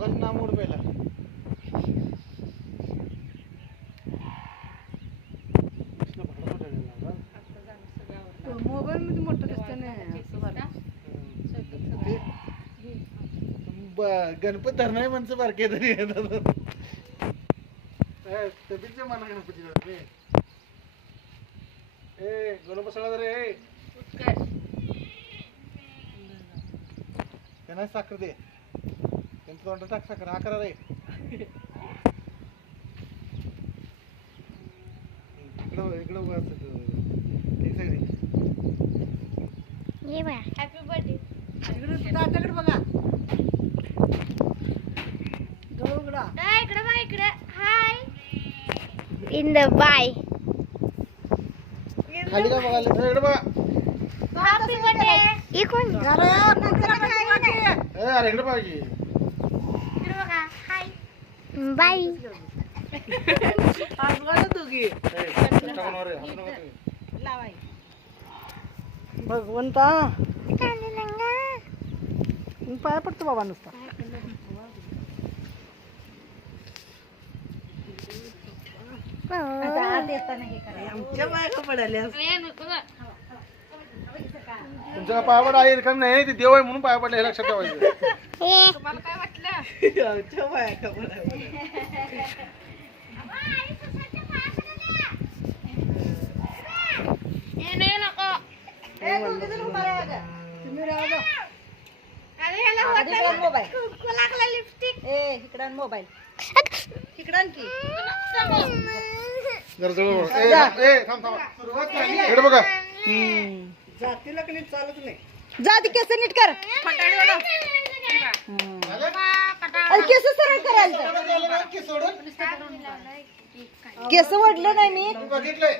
दोघांचं नाव मोड पहिला. मोबाईल मध्ये मोठं दिसतं ना. गणपत धरणारे माणसं बारके तरी येतात. तबीच्या मला गणपती रे ए गोल बसला रे ए त्यांना साखर दे त्यांचं तोंड टाक साखर हा करा रे इकडं इकडं हॅपी बर्थडे. इकडे तात्याकडे बघा. डोळे उघडा. इकडे बघा इकडे. हाय इन द बाय. खाली का बघायला इकडे बघा. Happy birthday. इकडून अरे अरे इकडे पाहिजे इकडे बघा. Hi bye. आजवाला दोघी लावाय. भगवंता पाया पडतो बाबा नुसता. आमच्या बायका पडाल्या. तुमच्या पाया पड आहे का नाही ते देव आहे म्हणून पाया पडले हे लक्षात ठेवायचं. तुम्हाला काय वाटलं? आमच्या बायका पडाल्या. मोबाईल इकडं की जरा जवळ इकडे बघा. जातीला कधी चालत नाही. जाती केस नीट कर. केस सरळ करायला. केस वडलं नाही मी. बघितलंय.